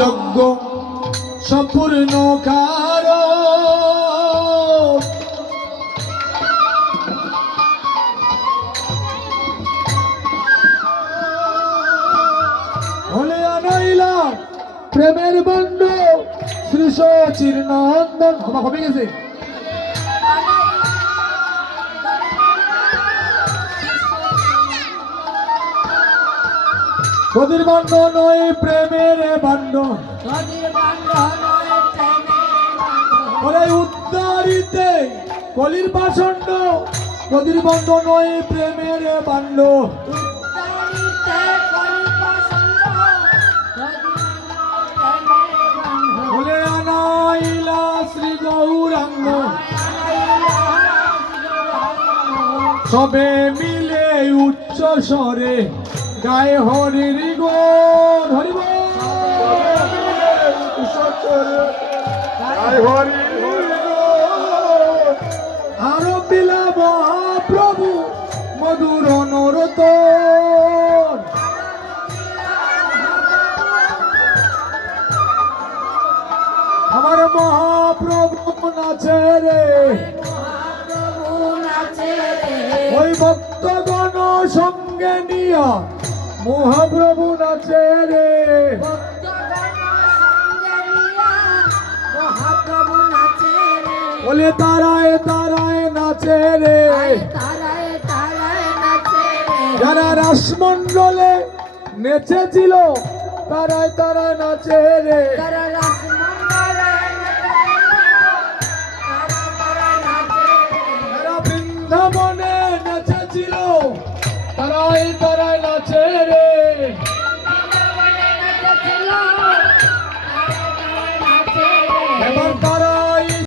যজ্ঞ সম্পূর্ণ কারো হলে আনাইলা প্রেমের বন্ধ শ্রী সচির নন্দন। আমার কমে গেছে। নদীর বান্ধ নয় প্রেমের বান্ধ, ওরে উদ্ধারিতে কলির পাষণ্ড। নদীর বান্ধ নয় প্রেমের বান্ধ, বলে আনাইলা শ্রী গৌরাঙ্গ। সবে মিলে উচ্চ স্বরে গায়ে হরির গুণ। হরি বল। আরো বিলাব প্রভু মধুর নরত। আমার মহাপ্রভু নাচে রে, ওই ভক্তগণ সঙ্গে নিয়া মহাপ্রভু নাচে রে। বলে তারায় তারায় নাচে রে, যারা রাসমণ্ডলে নেচেছিল তারায় তারায় নাচে রে।